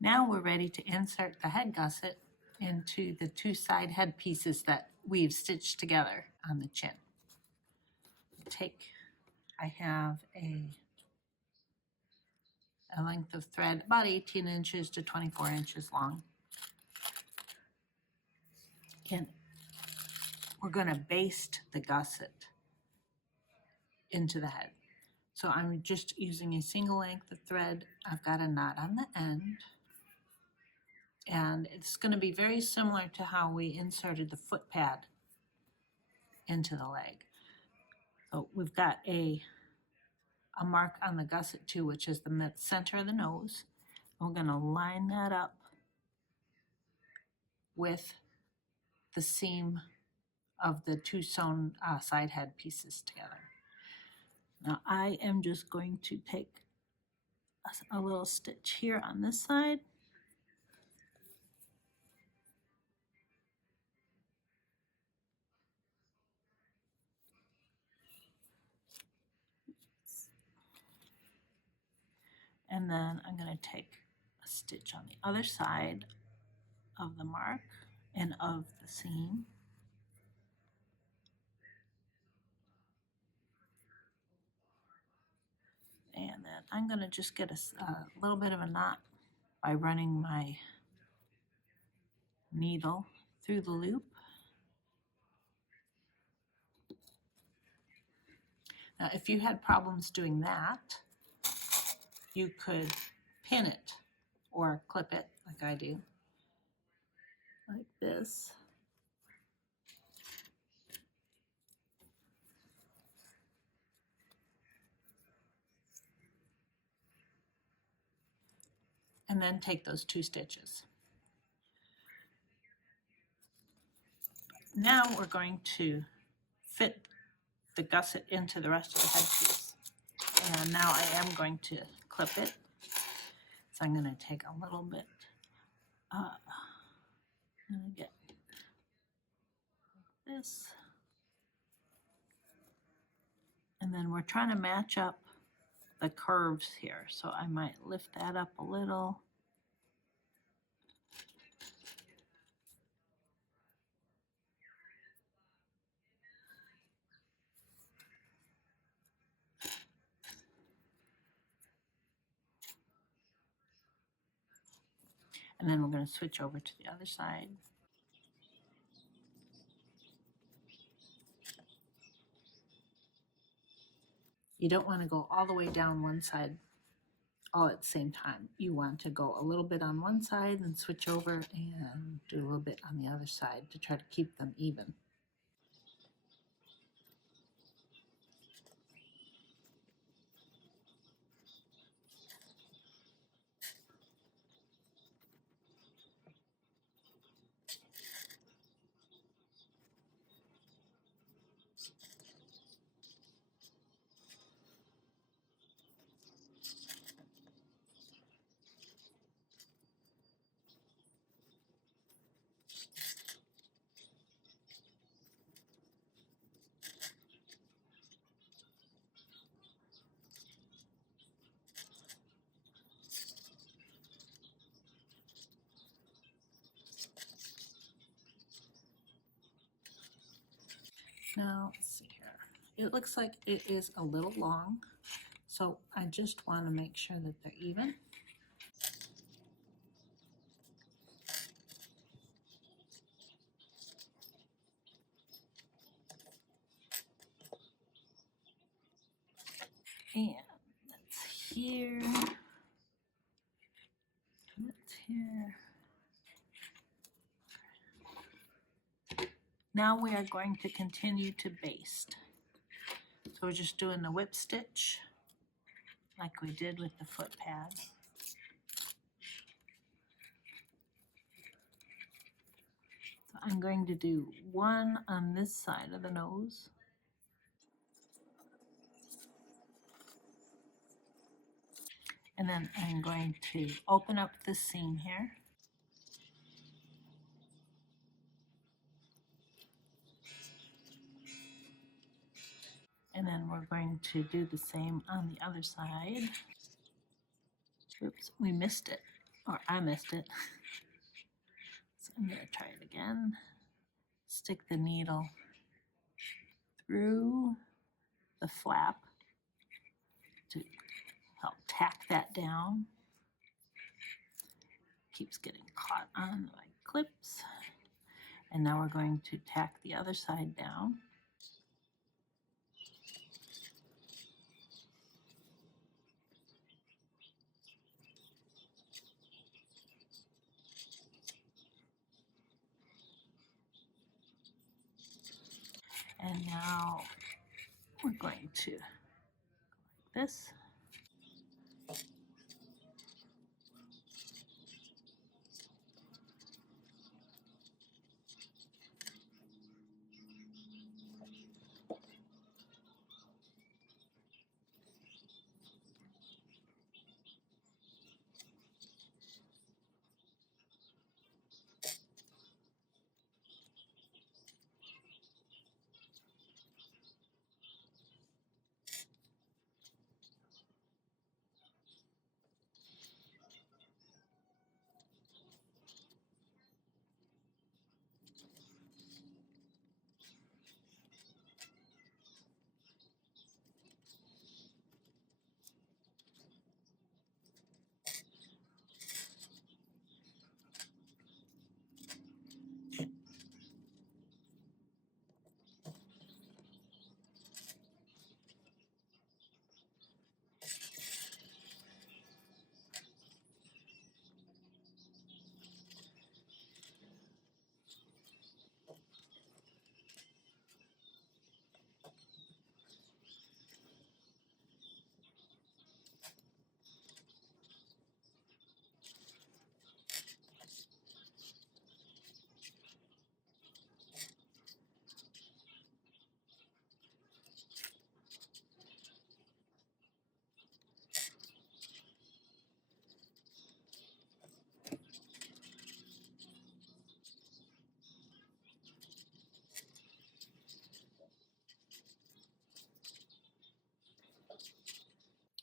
Now we're ready to insert the head gusset into the two side head pieces that we've stitched together on the chin. I have a length of thread about 18 inches to 24 inches long. And we're going to baste the gusset into the head. So I'm just using a single length of thread. I've got a knot on the end. And it's going to be very similar to how we inserted the foot pad into the leg. So we've got a mark on the gusset too, which is the center of the nose. We're going to line that up with the seam of the two sewn side head pieces together. Now I am just going to take a little stitch here on this side. And then I'm going to take a stitch on the other side of the mark and of the seam. And then I'm going to just get a little bit of a knot by running my needle through the loop. Now, if you had problems doing that, you could pin it or clip it like I do, like this. And then take those two stitches. Now we're going to fit the gusset into the rest of the headpiece. And now I am going to clip it. So I'm going to take a little bit, and get this. And then we're trying to match up the curves here. So I might lift that up a little. And then we're going to switch over to the other side. You don't want to go all the way down one side all at the same time. You want to go a little bit on one side and switch over and do a little bit on the other side to try to keep them even. Now, let's see here. It looks like it is a little long, so I just want to make sure that they're even. And that's here. That's here. Now we are going to continue to baste. So we're just doing the whip stitch like we did with the foot pad. So I'm going to do one on this side of the nose. And then I'm going to open up the seam here. And then we're going to do the same on the other side. Oops, we missed it. or I missed it. So I'm going to try it again. Stick the needle through the flap to help tack that down. Keeps getting caught on my clips. And now we're going to tack the other side down. And now we're going to go like this.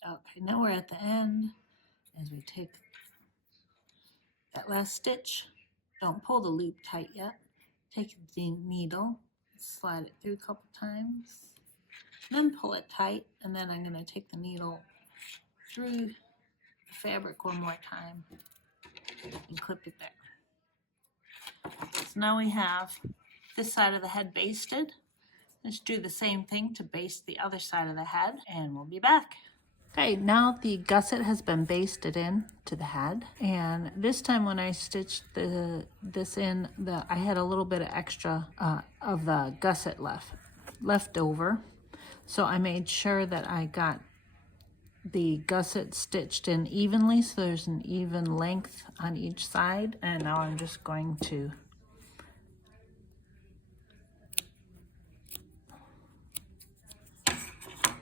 Okay, now we're at the end. As we take that last stitch, don't pull the loop tight yet. Take the needle, slide it through a couple times, then pull it tight, and then I'm going to take the needle through the fabric one more time and clip it there. So now we have this side of the head basted. Let's do the same thing to baste the other side of the head, and we'll be back. Okay, now the gusset has been basted in to the head, and this time when I stitched this in, I had a little bit of extra of the gusset left over, so I made sure that I got the gusset stitched in evenly, so there's an even length on each side. And now I'm just going to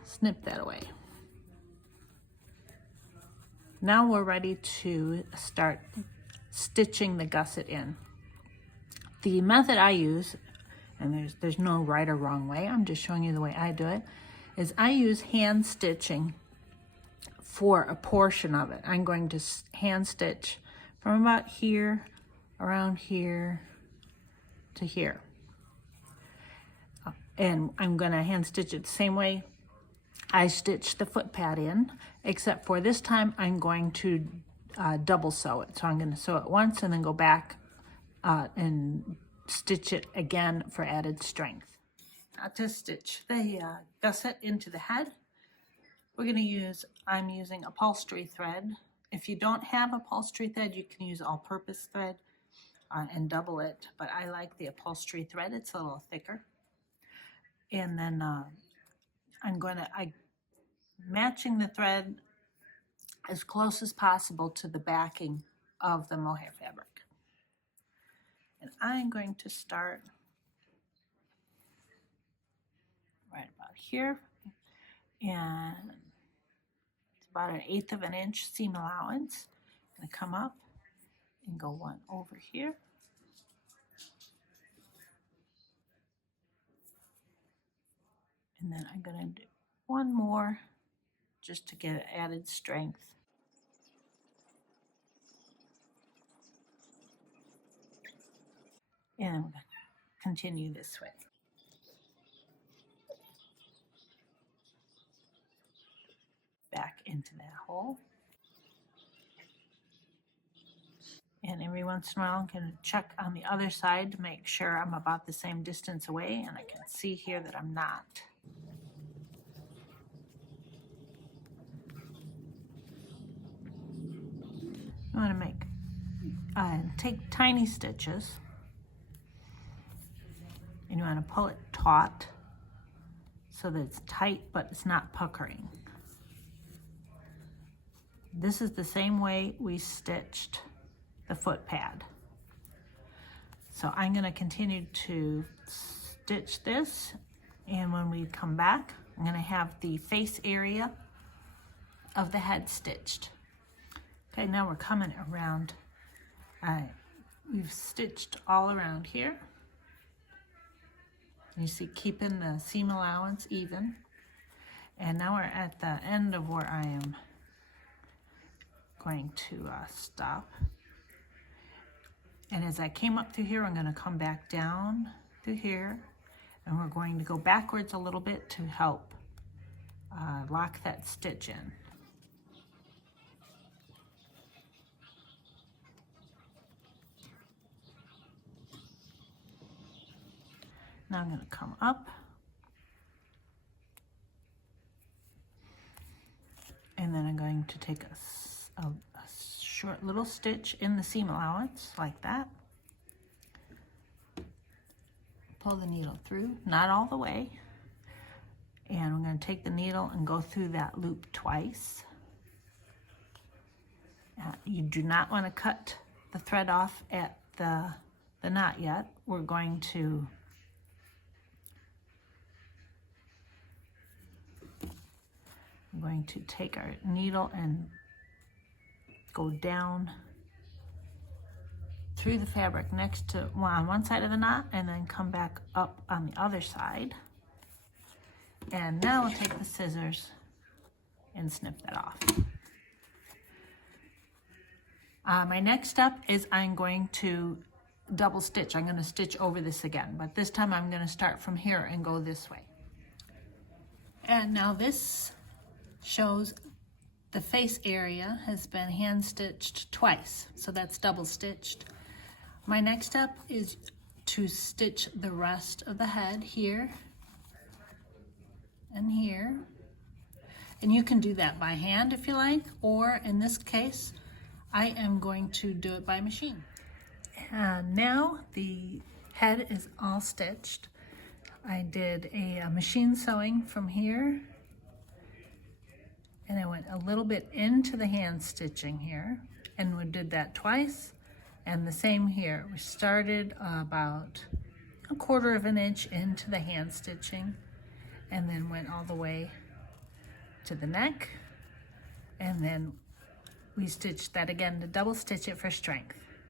snip that away. Now we're ready to start stitching the gusset in. The method I use, and there's no right or wrong way, I'm just showing you the way I do it, is I use hand stitching for a portion of it. I'm going to hand stitch from about here, around here to here. And I'm going to hand stitch it the same way I stitched the foot pad in, except for this time I'm going to double sew it. So I'm going to sew it once and then go back and stitch it again for added strength. Now to stitch the gusset into the head, I'm using upholstery thread. If you don't have upholstery thread, you can use all-purpose thread and double it, but I like the upholstery thread. It's a little thicker. And then I'm matching the thread as close as possible to the backing of the mohair fabric. And I'm going to start right about here, and it's about 1/8 of an inch seam allowance. I'm going to come up and go one over here. And then I'm going to do one more just to get added strength. And I'm going to continue this way. Back into that hole. And every once in a while I'm going to check on the other side to make sure I'm about the same distance away, and I can see here that I'm not. You want to make take tiny stitches, and you want to pull it taut so that it's tight but it's not puckering. This is the same way we stitched the foot pad. So I'm going to continue to stitch this, and when we come back I'm going to have the face area of the head stitched. Okay, now we're coming around. We've stitched all around here. You see, keeping the seam allowance even. And now we're at the end of where I am going to stop. And as I came up through here, I'm going to come back down through here, and we're going to go backwards a little bit to help lock that stitch in. Now I'm going to come up, and then I'm going to take a short little stitch in the seam allowance like that. Pull the needle through, not all the way, and I'm going to take the needle and go through that loop twice. You do not want to cut the thread off at the knot yet. We're going to take our needle and go down through the fabric next to on one side of the knot, and then come back up on the other side. And now we'll take the scissors and snip that off. My next step is I'm going to double stitch. I'm going to stitch over this again, but this time I'm going to start from here and go this way. And now this shows the face area has been hand stitched twice, so that's double stitched. My next step is to stitch the rest of the head here and here, and you can do that by hand if you like, or in this case I am going to do it by machine. Now the head is all stitched. I did a machine sewing from here, and I went a little bit into the hand stitching here, and we did that twice, and the same here. We started about 1/4 of an inch into the hand stitching, and then went all the way to the neck, and then we stitched that again to double stitch it for strength.